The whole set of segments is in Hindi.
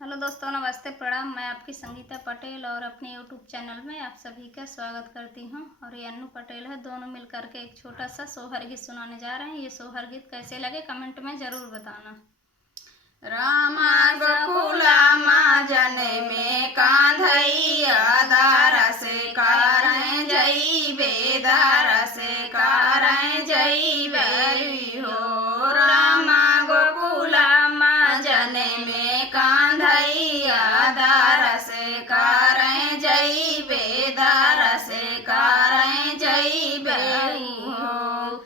हेलो दोस्तों, नमस्ते, प्रणाम। मैं आपकी संगीता पटेल और अपने यूट्यूब चैनल में आप सभी का स्वागत करती हूं। और ये अन्नू पटेल है। दोनों मिलकर के एक छोटा सा सोहर गीत सुनाने जा रहे हैं। ये सोहर गीत कैसे लगे कमेंट में ज़रूर बताना। रामा गोकुला माँ जने में कांधैया दारा से कारैं जइबे दारा से कारैं जइबे हो। रामा गोकुला माँ जने में कांधैया दारा से कारैं जइबे दारा से कारैं जइबे हो।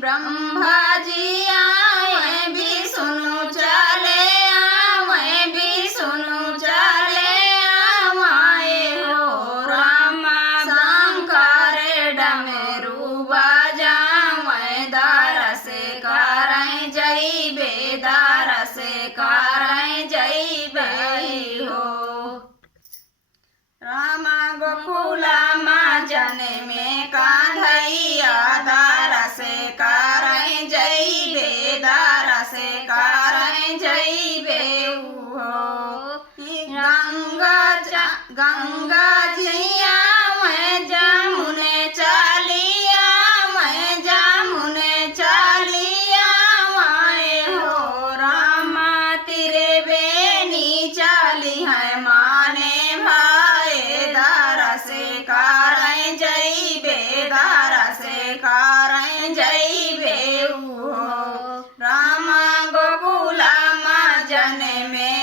ब्रह्मा जी आए भी सुनु चले आवे भी सुनु चले आवाए हो। रामा शंकर डमरू बजावे दारा से कारैं जइबे दारा से कारैं जइबे हो। रामा गोकुला माँ जने में कांधैया दारा से कारैं जइबे दारा से कारैं जइबे हो। गंगा जिया मैं जमुने चलिया मैं जमुने चलिया माए हो। रामा तेरे बेनी चली है माने भाई दारा से कारैं जइबे दारा से कारैं जइबे हो। रामा गोकुला माँ जने में